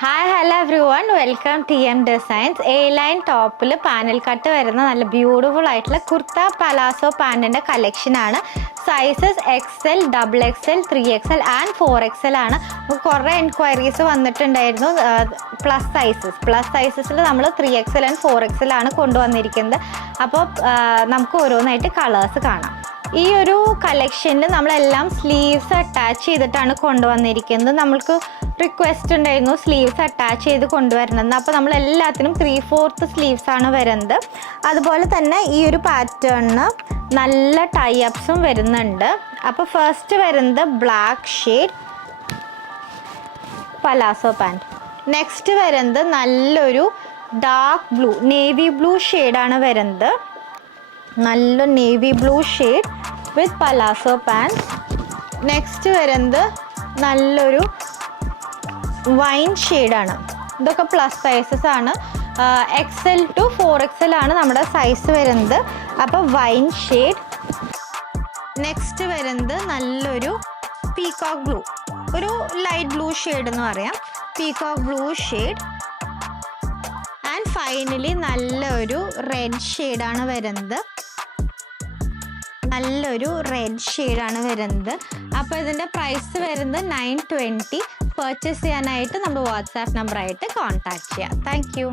Hi hello every one, welcome TM designs. A line ടോപ്പിൽ panel cut വരുന്ന നല്ല beautiful ആയിട്ടുള്ള കുർത്ത പലാസോ പാൻറ്റിൻ്റെ കളക്ഷനാണ്. Sizes XL, XXL, 3XL and 4XL ആണ്. നമുക്ക് കുറേ എൻക്വയറീസ് വന്നിട്ടുണ്ടായിരുന്നു. പ്ലസ് സൈസസിൽ നമ്മൾ 3XL ആൻഡ് 4XL ആണ് കൊണ്ടുവന്നിരിക്കുന്നത്. അപ്പോൾ നമുക്ക് ഓരോന്നായിട്ട് കളേഴ്സ് കാണാം. ഈ ഒരു കളക്ഷനിൽ നമ്മളെല്ലാം സ്ലീവ്സ് അറ്റാച്ച് ചെയ്തിട്ടാണ് കൊണ്ടുവന്നിരിക്കുന്നത്. നമ്മൾക്ക് റിക്വസ്റ്റ് ഉണ്ടായിരുന്നു സ്ലീവ്സ് അറ്റാച്ച് ചെയ്ത് കൊണ്ടുവരണമെന്ന്. അപ്പോൾ നമ്മൾ എല്ലാത്തിനും 3/4 സ്ലീവ്സ് ആണ് വരുന്നത്. അതുപോലെ തന്നെ ഈ ഒരു പാറ്റേണിന് നല്ല ടൈ അപ്സും വരുന്നുണ്ട്. അപ്പോൾ ഫസ്റ്റ് വരുന്നത് black shade palazzo pant. Next വരുന്നത് നല്ലൊരു ഡാർക്ക് ബ്ലൂ, നേവി ബ്ലൂ ഷെയ്ഡാണ് വരുന്നത്. നല്ല നേവി ബ്ലൂ ഷെയ്ഡ് വിത്ത് പലാസോ പാൻറ്. നെക്സ്റ്റ് വരുന്നത് നല്ലൊരു വൈൻ ഷെയ്ഡാണ്. ഇതൊക്കെ പ്ലസ് സൈസസ് ആണ്. XL to 4XL ആണ് നമ്മുടെ സൈസ് വരുന്നത്. അപ്പോൾ വൈൻ ഷെയ്ഡ്. നെക്സ്റ്റ് വരുന്നത് നല്ലൊരു പീകോക്ക് ബ്ലൂ, ഒരു ലൈറ്റ് ബ്ലൂ ഷെയ്ഡ് എന്ന് പറയാം. Peacock blue shade. And finally നല്ലൊരു റെഡ് ഷെയ്ഡാണ് വരുന്നത്. നല്ലൊരു റെഡ് ഷെയ്ഡാണ് വരുന്നത്. അപ്പോൾ ഇതിൻ്റെ പ്രൈസ് വരുന്നത് 920. പർച്ചേസ് ചെയ്യാനായിട്ട് നമ്മുടെ വാട്സാപ്പ് നമ്പറായിട്ട് കോൺടാക്ട് ചെയ്യാം. Thank you.